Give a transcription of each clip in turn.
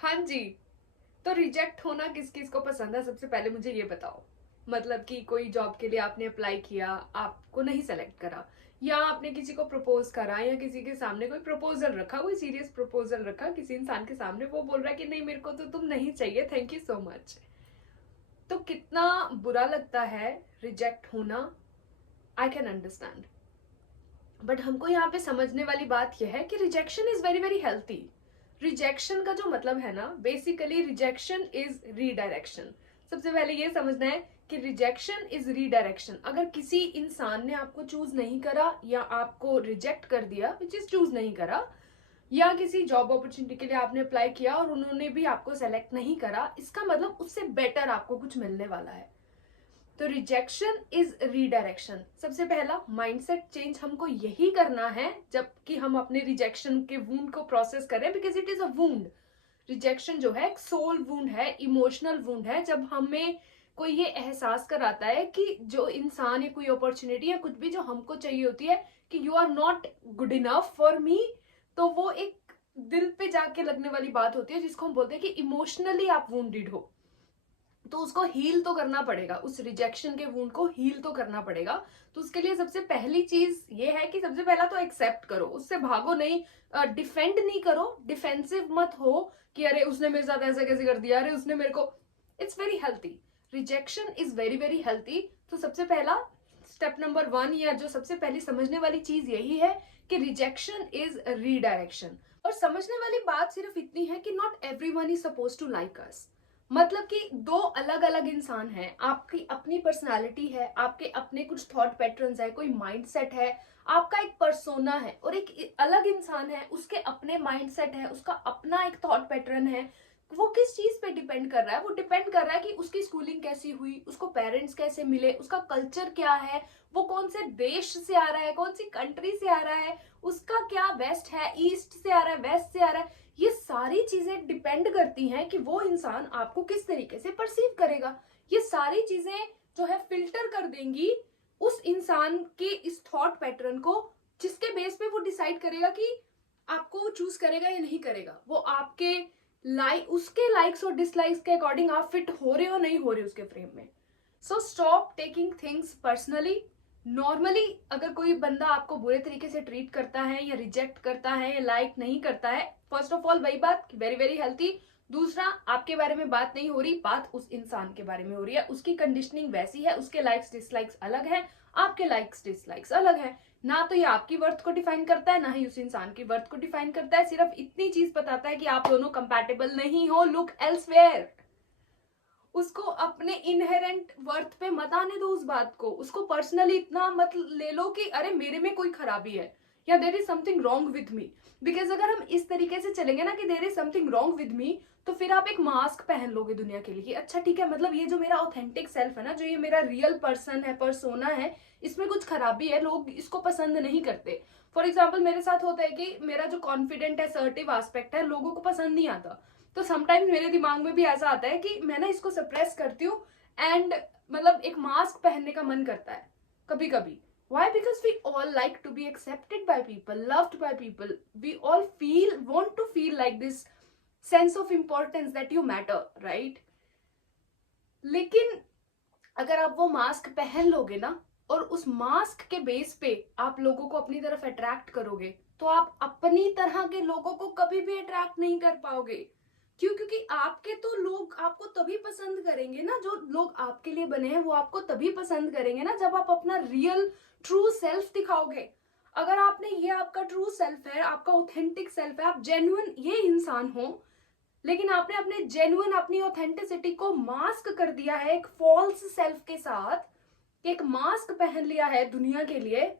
हाँ जी। तो रिजेक्ट होना किस किस को पसंद है, सबसे पहले मुझे ये बताओ। मतलब कि कोई जॉब के लिए आपने अप्लाई किया, आपको नहीं सेलेक्ट करा, या आपने किसी को प्रपोज करा, या किसी के सामने कोई प्रपोजल रखा, कोई सीरियस प्रपोजल रखा किसी इंसान के सामने, वो बोल रहा है कि नहीं मेरे को तो तुम नहीं चाहिए, थैंक यू सो मच। तो कितना बुरा लगता है रिजेक्ट होना। I can understand. बट हमको यहाँ पे समझने वाली बात यह है कि rejection is very very healthy. Rejection का जो मतलब है ना, बेसिकली रिजेक्शन इज रीडायरेक्शन। सबसे पहले ये समझना है कि रिजेक्शन इज रीडायरेक्शन। अगर किसी इंसान ने आपको चूज नहीं करा या आपको रिजेक्ट कर दिया, विच इज चूज नहीं करा, या किसी जॉब अपॉर्चुनिटी के लिए आपने अप्लाई किया और उन्होंने भी आपको सेलेक्ट नहीं करा, इसका मतलब उससे बेटर आपको कुछ मिलने वाला है। तो रिजेक्शन इज रीडायरेक्शन। सबसे पहला माइंडसेट चेंज हमको यही करना है जबकि हम अपने रिजेक्शन के वूंड को प्रोसेस करें, because it is a wound. Rejection जो है एक सोल वूंड है, इमोशनल वूंड है। जब हमें कोई ये एहसास कराता है कि जो इंसान या कोई अपॉर्चुनिटी या कुछ भी जो हमको चाहिए होती है कि you are not good enough for me, तो वो एक दिल पे जाके लगने वाली बात होती है, जिसको हम बोलते हैं कि इमोशनली आप वूंडेड हो। तो उसको हील तो करना पड़ेगा, उस रिजेक्शन के वुंड को हील तो करना पड़ेगा। तो उसके लिए सबसे पहली चीज ये है कि सबसे पहला तो एक्सेप्ट करो, उससे भागो नहीं, डिफेंड नहीं करो, डिफेंसिव मत हो कि अरे उसने मेरे साथ ऐसा कैसे कर दिया, अरे उसने मेरे को। It's very healthy. Rejection is very very healthy. तो सबसे पहला स्टेप नंबर 1 या जो सबसे पहली समझने वाली चीज यही है कि रिजेक्शन इज रीडायरेक्शन। और समझने वाली बात सिर्फ इतनी है कि not everyone is suppose to like us. मतलब कि दो अलग अलग इंसान हैं, आपकी अपनी पर्सनालिटी है, आपके अपने कुछ थॉट पैटर्न्स है, कोई माइंडसेट है, आपका एक पर्सोना है, और एक अलग इंसान है, उसके अपने माइंडसेट है, उसका अपना एक थॉट पैटर्न है। वो किस चीज पे डिपेंड कर रहा है? वो डिपेंड कर रहा है कि उसकी स्कूलिंग कैसी हुई, उसको पेरेंट्स कैसे मिले, उसका कल्चर क्या है, वो कौन से देश से आ रहा है, कौन सी कंट्री से आ रहा है, उसका क्या वेस्ट है, ईस्ट से आ रहा है, वेस्ट से आ रहा है। ये सारी चीजें डिपेंड करती हैं कि वो इंसान आपको किस तरीके से परसीव करेगा। ये सारी चीजें जो है फिल्टर कर देंगी उस इंसान के इस थॉट पैटर्न को, जिसके बेस पे वो डिसाइड करेगा कि आपको चूज करेगा या नहीं करेगा। वो आपके उसके लाइक्स और डिसलाइक्स के अकॉर्डिंग आप फिट हो रहे हो नहीं हो रहे उसके फ्रेम में। So stop taking things personally. Normally अगर कोई बंदा आपको बुरे तरीके से ट्रीट करता है या रिजेक्ट करता है या लाइक नहीं करता है, फर्स्ट ऑफ ऑल वही बात वेरी वेरी हेल्थी। दूसरा, आपके बारे में बात नहीं हो रही, बात उस इंसान के बारे में हो रही है, उसकी कंडीशनिंग वैसी है, उसके लाइक्स डिसलाइक्स अलग है, आपके लाइक्स डिसलाइक्स अलग है। ना तो ये आपकी वर्थ को डिफाइन करता है, ना ही उस इंसान की वर्थ को डिफाइन करता है। सिर्फ इतनी चीज बताता है कि आप दोनों कंपैटिबल नहीं हो, लुक एल्सवेयर। उसको अपने इनहेरेंट वर्थ पे मत आने दो उस बात को, उसको पर्सनली इतना मत ले लो कि अरे मेरे में कोई खराबी है या there is something wrong with me. Because अगर हम इस तरीके से चलेंगे ना कि there is something wrong with me, तो फिर आप एक मास्क पहन लोगे दुनिया के लिए कि अच्छा ठीक है, मतलब ये जो मेरा ऑथेंटिक सेल्फ है ना, जो ये मेरा रियल पर्सन है, पर्सोना है, इसमें कुछ खराबी है, लोग इसको पसंद नहीं करते। फॉर एग्जाम्पल मेरे साथ होता है कि मेरा जो कॉन्फिडेंट असर्टिव एस्पेक्ट है लोगों को पसंद नहीं आता। तो समटाइम्स मेरे दिमाग में भी ऐसा आता है कि मैं ना इसको सप्रेस करती हूँ, एंड मतलब एक मास्क पहनने का मन करता है कभी कभी। Why? Because we all like to be accepted by people, loved by people. We all want to feel like this sense of importance that you matter, right? लेकिन अगर आप वो मास्क पहन लोगे ना, और उस मास्क के बेस पे आप लोगों को अपनी तरफ अट्रैक्ट करोगे, तो आप अपनी तरह के लोगों को कभी भी अट्रैक्ट नहीं कर पाओगे। क्यों? क्योंकि आपके तो लोग आपको तभी पसंद करेंगे ना, जो लोग आपके लिए बने हैं वो आपको तभी पसंद करेंगे ना जब आप अपना रियल ट्रू सेल्फ दिखाओगे। अगर आपने ये आपका ट्रू सेल्फ है, आपका ऑथेंटिक सेल्फ है, आप जेन्युइन ये इंसान हो, लेकिन आपने अपने जेन्युइन अपनी ऑथेंटिसिटी को मास्क कर दिया है एक फॉल्स सेल्फ के साथ, एक मास्क पहन लिया है दुनिया के लिए।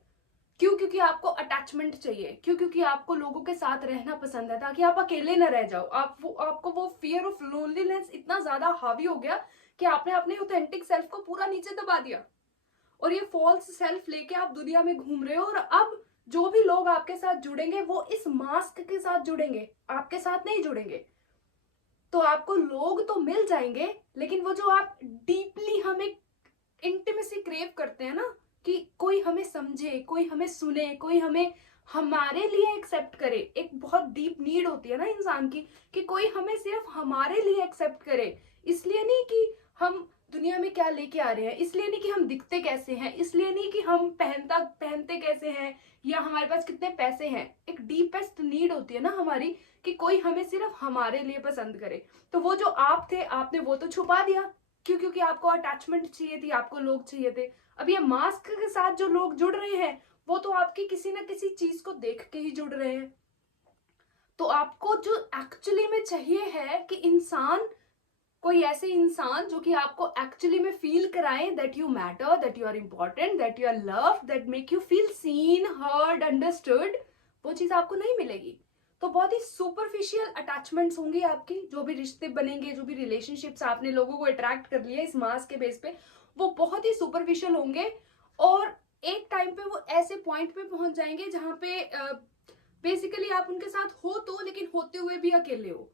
क्यों? क्योंकि आपको अटैचमेंट चाहिए। क्यों? क्योंकि आपको लोगों के साथ रहना पसंद है ताकि आप अकेले न रह जाओ। आपको वो फियर ऑफ लोनलीनेस इतना ज्यादा हावी हो गया कि आपने अपने ऑथेंटिक सेल्फ को पूरा नीचे दबा दिया, और ये फॉल्स सेल्फ लेके आप दुनिया में घूम रहे हो। और अब जो भी लोग आपके साथ जुड़ेंगे वो इस मास्क के साथ जुड़ेंगे, आपके साथ नहीं जुड़ेंगे। तो आपको लोग तो मिल जाएंगे, लेकिन वो जो आप डीपली हम एक इंटीमेसी क्रेव करते हैं ना, कि कोई हमें समझे, कोई हमें सुने, कोई हमें हमारे लिए एक्सेप्ट करे। एक बहुत डीप नीड होती है ना इंसान की, कि कोई हमें सिर्फ हमारे लिए एक्सेप्ट करे। इसलिए नहीं कि हम दुनिया में क्या लेके आ रहे हैं, इसलिए नहीं कि हम दिखते कैसे हैं, इसलिए नहीं कि हम पहनते कैसे हैं, या हमारे पास कितने पैसे हैं। एक डीपेस्ट नीड होती है ना हमारी, कि कोई हमें सिर्फ हमारे लिए पसंद करे। तो वो जो आप थे, आपने वो तो छुपा दिया। क्यों? क्योंकि आपको अटैचमेंट चाहिए थी, आपको लोग चाहिए थे। अब ये मास्क के साथ जो लोग जुड़ रहे हैं, वो तो आपकी किसी ना किसी चीज को देख के ही जुड़ रहे हैं। तो आपको जो एक्चुअली में चाहिए है कि इंसान, कोई ऐसे इंसान जो कि आपको एक्चुअली में फील कराए that you matter, that you are important, that you are loved, that make you feel seen, heard, understood, वो चीज आपको नहीं मिलेगी। तो बहुत ही सुपरफिशियल अटैचमेंट्स होंगी आपकी, जो भी रिश्ते बनेंगे, जो भी रिलेशनशिप्स आपने लोगों को अट्रैक्ट कर लिया इस मास के बेस पे, वो बहुत ही सुपरफिशियल होंगे। और एक टाइम पे वो ऐसे पॉइंट पे पहुंच जाएंगे जहां पे बेसिकली आप उनके साथ हो तो, लेकिन होते हुए भी अकेले हो।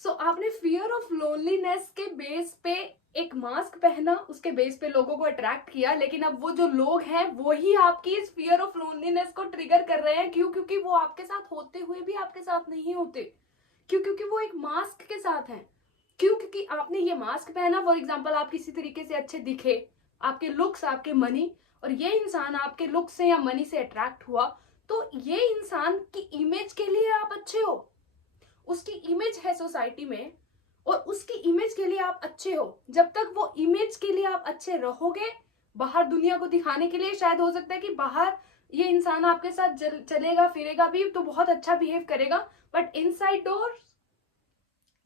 सो आपने फियर ऑफ लोनलीनेस के बेस पे एक मास्क पहना, उसके बेस पे लोगों को अट्रैक्ट किया, लेकिन अब वो जो लोग हैं वो ही आपकी इस फियर ऑफ लोनलीनेस को ट्रिगर कर रहे हैं। क्यों? क्योंकि वो आपके साथ होते हुए भी आपके साथ नहीं होते। क्यों? क्योंकि वो एक मास्क के साथ हैं। क्यों? क्योंकि आपने ये मास्क पहना। फॉर एग्जाम्पल, आप किसी तरीके से अच्छे दिखे, आपके लुक्स, आपके मनी, और ये इंसान आपके लुक्स से या मनी से अट्रैक्ट हुआ, तो ये इंसान की इमेज के लिए आप अच्छे हो, उसकी इमेज है सोसाइटी में, और उसकी इमेज के लिए आप अच्छे हो। जब तक वो इमेज के लिए आप अच्छे रहोगे, बाहर दुनिया को दिखाने के लिए, शायद हो सकता है कि बाहर ये इंसान आपके साथ चलेगा फिरेगा भी तो बहुत अच्छा बिहेव करेगा, but inside door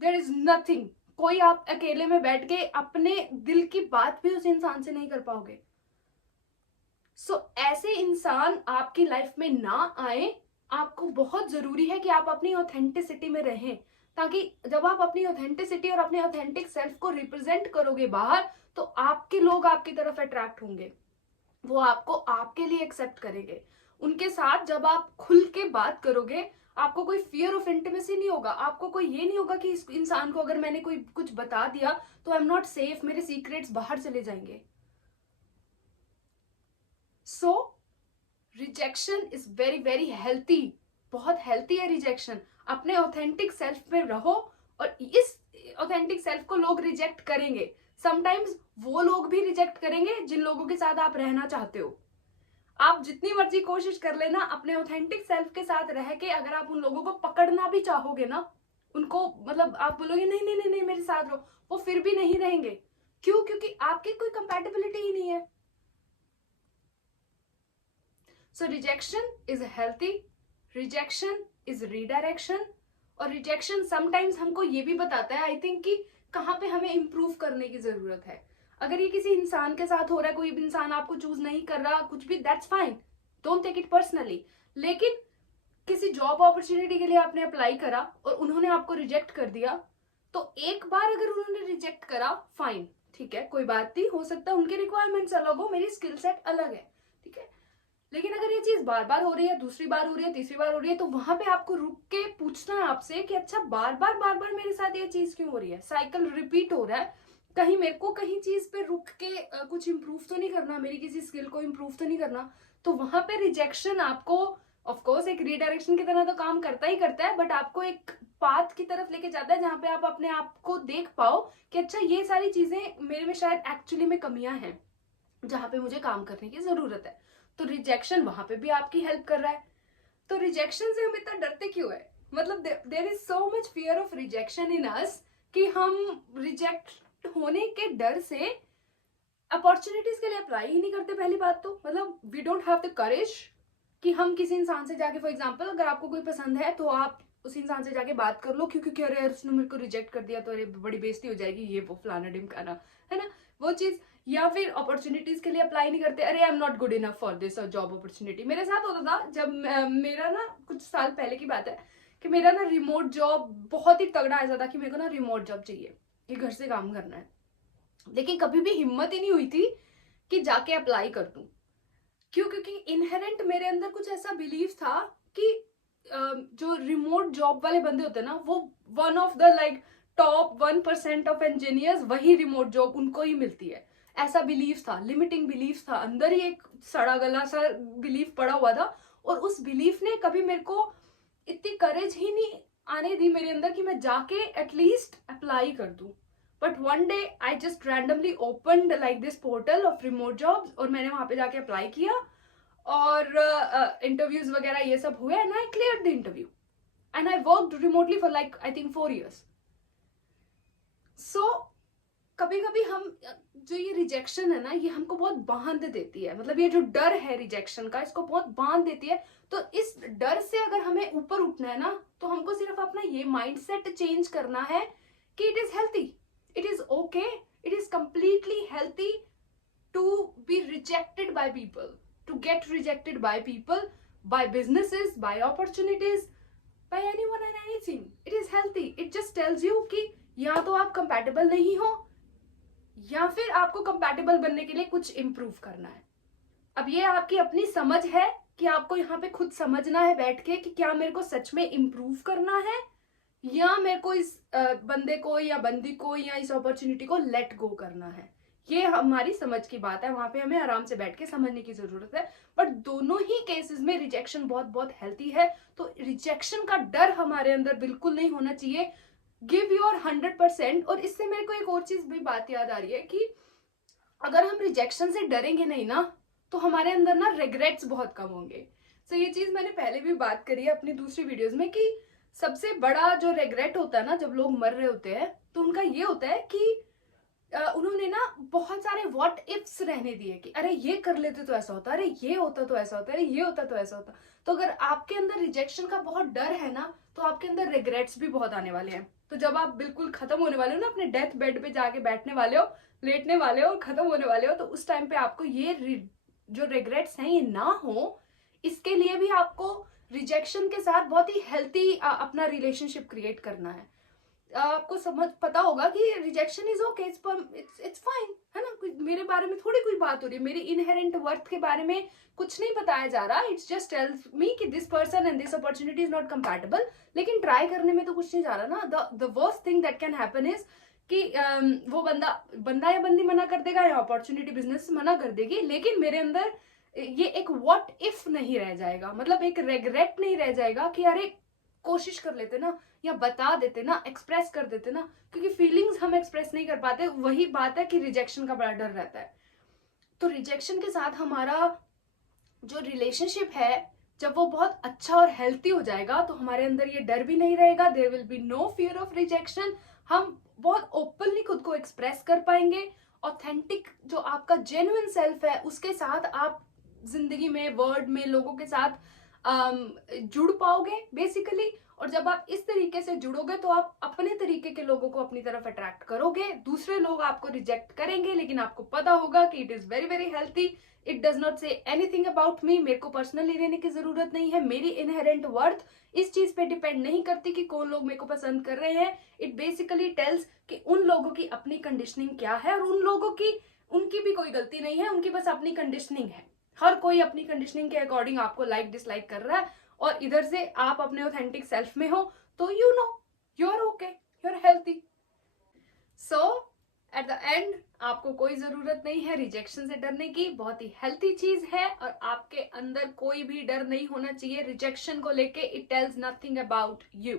there is nothing. कोई आप अकेले में बैठ के अपने दिल की बात भी उस इंसान से नहीं कर पाओगे। सो ऐसे इंसान आपकी लाइफ में ना आए। आपको बहुत जरूरी है कि आप अपनी ऑथेंटिसिटी में रहें, ताकि जब आप अपनी ऑथेंटिसिटी और अपने ऑथेंटिक सेल्फ को रिप्रेजेंट करोगे बाहर, तो आपके लोग आपकी तरफ अट्रैक्ट होंगे, वो आपको आपके लिए एक्सेप्ट करेंगे। उनके साथ जब आप खुल के बात करोगे, आपको कोई फियर ऑफ इंटीमेसी नहीं होगा। आपको कोई ये नहीं होगा कि इस इंसान को अगर मैंने कोई कुछ बता दिया तो आई एम नॉट सेफ, मेरे सीक्रेट्स बाहर चले जाएंगे। So rejection is very very healthy, बहुत हेल्थी है रिजेक्शन। अपने ऑथेंटिक सेल्फ पे रहो, और इस ऑथेंटिक सेल्फ को लोग रिजेक्ट करेंगे। समटाइम्स वो लोग भी रिजेक्ट करेंगे जिन लोगों के साथ आप रहना चाहते हो। आप जितनी मर्जी कोशिश कर लेना, अपने ऑथेंटिक सेल्फ के साथ रह के अगर आप उन लोगों को पकड़ना भी चाहोगे ना, उनको मतलब आप बोलोगे नहीं नहीं नहीं नहीं मेरे साथ रहो, वो फिर भी नहीं रहेंगे। क्यों? क्योंकि आपकी कोई कंपैटिबिलिटी ही नहीं है। So rejection is healthy, rejection is redirection, और रिजेक्शन समटाइम्स हमको ये भी बताता है, आई थिंक, कि कहाँ पे हमें इंप्रूव करने की जरूरत है। अगर ये किसी इंसान के साथ हो रहा है, कोई भी इंसान आपको चूज नहीं कर रहा, कुछ भी, that's fine, don't take it personally. लेकिन किसी जॉब अपॉर्चुनिटी के लिए आपने अप्लाई करा और उन्होंने आपको रिजेक्ट कर दिया, तो एक बार अगर उन्होंने रिजेक्ट करा, फाइन, ठीक है, कोई बात नहीं, हो सकता है उनके रिक्वायरमेंट्स अलग हो, मेरी स्किल सेट अलग है, ठीक है। लेकिन अगर ये चीज बार बार हो रही है, दूसरी बार हो रही है, तीसरी बार हो रही है, तो वहां पे आपको रुक के पूछना है आपसे कि अच्छा बार बार मेरे साथ ये चीज क्यों हो रही है, साइकिल रिपीट हो रहा है, कहीं मेरे को कहीं चीज पे रुक के कुछ इंप्रूव तो नहीं करना, मेरी किसी स्किल को इंप्रूव तो नहीं करना। तो वहां पे रिजेक्शन आपको ऑफकोर्स एक रीडायरेक्शन की तरह तो काम करता ही करता है, बट आपको एक पाथ की तरफ लेके जाता है जहां पे आप अपने आप को देख पाओ कि अच्छा ये सारी चीजें मेरे में शायद एक्चुअली में कमियां हैं, जहां पे मुझे काम करने की जरूरत है। तो रिजेक्शन वहां पे भी आपकी हेल्प कर रहा है। तो रिजेक्शन से हम इतना डरते क्यों है? मतलब there is so much fear of rejection in us कि हम रिजेक्ट होने के डर से अपॉर्चुनिटीज के लिए अप्लाई ही नहीं करते। पहली बात तो मतलब we don't have the courage कि हम किसी इंसान से जाके, फॉर एग्जाम्पल अगर आपको कोई पसंद है तो आप उस इंसान से जाके बात कर लो, क्योंकि अरे उसने मेरे को रिजेक्ट कर दिया तो अरे बड़ी बेइज्जती हो जाएगी, ये वो फलाना ढिमकाना, है ना, वो चीज। या फिर अपॉर्चुनिटीज के लिए अप्लाई नहीं करते, अरे आई am not good enough for this job opportunity. मेरे साथ होता था जब मेरा ना कुछ साल पहले की बात है कि मेरा ना रिमोट जॉब बहुत ही तगड़ा ऐसा था कि मेरे को ना रिमोट जॉब चाहिए, कि घर से काम करना है, लेकिन कभी भी हिम्मत ही नहीं हुई थी कि जाके अप्लाई कर दूं। क्यों? क्योंकि इनहेरेंट मेरे अंदर कुछ ऐसा बिलीव था कि जो रिमोट जॉब वाले बंदे होते हैं ना, वो one of the like top 1% of engineers, वही रिमोट जॉब उनको ही मिलती है। ऐसा बिलीव था, लिमिटिंग बिलीव था, अंदर ही एक सड़ा गला सा बिलीव पड़ा हुआ था, और उस बिलीफ ने कभी मेरे को इतनी करेज ही नहीं आने दी मेरे अंदर कि मैं जाके एटलीस्ट अप्लाई कर दूं. But one day I just randomly opened like this portal of remote jobs, और मैंने वहां पे जाके अप्लाई किया और इंटरव्यूज वगैरह ये सब हुए and I cleared the interview and I worked remotely for like I think 4 years. सो कभी कभी हम जो ये रिजेक्शन है ना, ये हमको बहुत बांध देती है. मतलब ये जो डर है रिजेक्शन का, इसको बहुत बांध देती है. तो इस डर से अगर हमें ऊपर उठना है ना, तो हमको सिर्फ अपना ये माइंडसेट चेंज करना है कि it is healthy, it is okay, it is completely healthy to be rejected by people, to get rejected by people, by businesses, by opportunities, by anyone and anything. It is healthy. It just tells you कि या तो आप compatible नहीं हो या फिर आपको compatible बनने के लिए कुछ इंप्रूव करना है. अब ये आपकी अपनी समझ है कि आपको यहाँ पे खुद समझना है बैठ के कि क्या मेरे को सच में इंप्रूव करना है या मेरे को इस बंदे को या बंदी को या इस अपॉर्चुनिटी को लेट गो करना है. ये हमारी समझ की बात है, वहां पे हमें आराम से बैठ के समझने की जरूरत है. बट दोनों ही केसेस में रिजेक्शन बहुत बहुत हेल्थी है. तो रिजेक्शन का डर हमारे अंदर बिल्कुल नहीं होना चाहिए. Give your 100%. और इससे मेरे को एक और चीज भी बात याद आ रही है कि अगर हम रिजेक्शन से डरेंगे नहीं ना, तो हमारे अंदर ना रिग्रेट्स बहुत कम होंगे. सो ये चीज मैंने पहले भी बात करी है अपनी दूसरी वीडियोस में कि सबसे बड़ा जो रिग्रेट होता है ना जब लोग मर रहे होते हैं, तो उनका ये होता है कि उन्होंने ना बहुत सारे व्हाट इफ्स रहने दिए कि अरे ये कर लेते तो ऐसा होता, अरे ये होता तो ऐसा होता, अरे ये होता तो ऐसा होता. तो अगर आपके अंदर रिजेक्शन का बहुत डर है ना, तो आपके अंदर रिग्रेट्स भी बहुत आने वाले हैं. तो जब आप बिल्कुल खत्म होने वाले हो ना, अपने डेथ बेड पे जाके बैठने वाले हो, लेटने वाले हो और खत्म होने वाले हो, तो उस टाइम पे आपको ये जो रिग्रेट्स हैं ये ना हो, इसके लिए भी आपको रिजेक्शन के साथ बहुत ही हेल्थी अपना रिलेशनशिप क्रिएट करना है. आपको समझ पता होगा कि rejection is okay, it's fine, है ना. मेरे बारे में थोड़ी कोई बात हो रही है, मेरी इनहेरेंट वर्थ के बारे में कुछ नहीं बताया जा रहा. इट्स जस्ट टेल्स मी कि this person and this opportunity is not compatible. लेकिन ट्राई करने में तो कुछ नहीं जा रहा ना. The worst thing that can happen is कि वो बंदा या बंदी मना कर देगा या अपॉर्चुनिटी बिजनेस मना कर देगी, लेकिन मेरे अंदर ये एक व्हाट इफ नहीं रह जाएगा. मतलब एक रेग्रेट नहीं रह जाएगा कि अरे कोशिश कर लेते ना, या बता देते ना, एक्सप्रेस कर देते ना. क्योंकि फीलिंग्स हम एक्सप्रेस नहीं कर पाते. वही बात है कि रिजेक्शन का बड़ा डर रहता है. तो रिजेक्शन के साथ हमारा जो रिलेशनशिप है, जब वो बहुत अच्छा और हेल्थी हो जाएगा, तो हमारे अंदर ये डर भी नहीं रहेगा. There will be no fear of rejection. हम बहुत ओपनली खुद को एक्सप्रेस कर पाएंगे. ऑथेंटिक जो आपका जेन्युइन सेल्फ है, उसके साथ आप जिंदगी में, वर्ड में, लोगों के साथ जुड़ पाओगे बेसिकली. और जब आप इस तरीके से जुड़ोगे तो आप अपने तरीके के लोगों को अपनी तरफ अट्रैक्ट करोगे. दूसरे लोग आपको रिजेक्ट करेंगे, लेकिन आपको पता होगा कि it is very very healthy. It does not say anything about me. मेरे को पर्सनली लेने की जरूरत नहीं है. मेरी इनहेरेंट वर्थ इस चीज पे डिपेंड नहीं करती कि कौन लोग मेरे को पसंद कर रहे हैं. इट बेसिकली टेल्स कि उन लोगों की अपनी कंडीशनिंग क्या है, और उन लोगों की, उनकी भी कोई गलती नहीं है, उनकी बस अपनी कंडीशनिंग है. हर कोई अपनी कंडीशनिंग के अकॉर्डिंग आपको लाइक डिसलाइक कर रहा है. और इधर से आप अपने ऑथेंटिक सेल्फ में हो, तो you know you are okay, you are healthy. So at the end आपको कोई जरूरत नहीं है रिजेक्शन से डरने की. बहुत ही हेल्थी चीज है और आपके अंदर कोई भी डर नहीं होना चाहिए रिजेक्शन को लेके. It tells nothing about you.